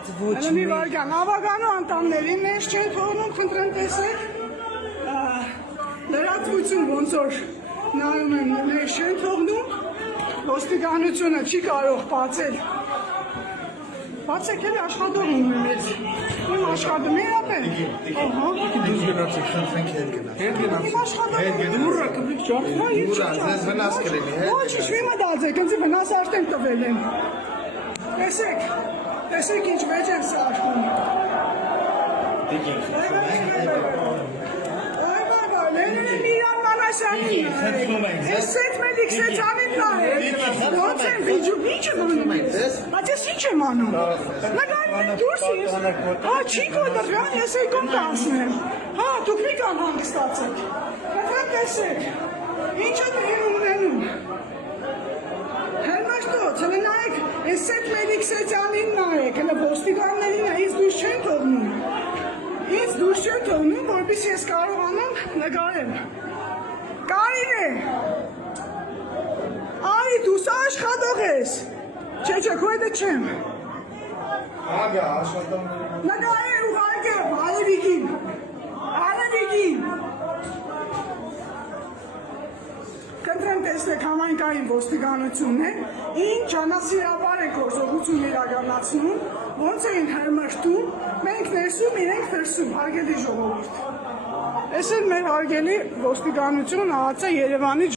Մի վարգան, ավագանու անդամներին ներս չեն թողնում, խնդրեմ տեսեք, լրատվություն ոնց որ նայում եմ ներս չեն թողնում, ոստիկանությունը չի կարող բացել, բացեք էլ աշխատող ունեմ ես, իմ աշխատում է ապել, դուզ գնացեք, խնդրենք հետ իմ աշխատում դուրը կպիք չարդ վնաս կլինի ոչ իշխի մտածեք, ընձի վնաս արդեն տվել եմ, տեսեք ինչ մեջ եմ սարքում, Լեներեն իրան մանասյանին նարեք, ես սետ մեդիկ սեծանին նարեք, ոնց եմ վիջում, ինչ եմ անում ես, բայց ես ինչ եմ անում, նգայում դուրս ես, չի կոդրվյան, ես էկում կասնեմ, դուք մի կամ հանգստացեք, կտրեմ տեսեք, ինչ է տղին ունենում, հերմաշտոց, հլը նայեք, ես սետ մեդիկ սեծանին նարեք, հլը ոստիկաններին է, ես դուրս չեն թողնում, Ինձ դուրս չեն թողնում, որպես ես կարողանամ նկարեմ։ Կարին է։ Արի, դու սա աշխատող ես։ Չէ, քո հետը չեմ։ Ագա, աշխատող։ Նկարել ուղարկը, Արևիկին։ Կնդրեմ տեսնեք համայնքային ոստիկանությունն է, ինչ ճանասիրաբար է գործողություն իրականացնում, ոնց էին հրմշտում, մենք ներսում, իրենք դրսում, հարգելի ժողովուրդ։ Այս էլ մեր հարգելի ոստիկանություն ԱԱԾ Երևանի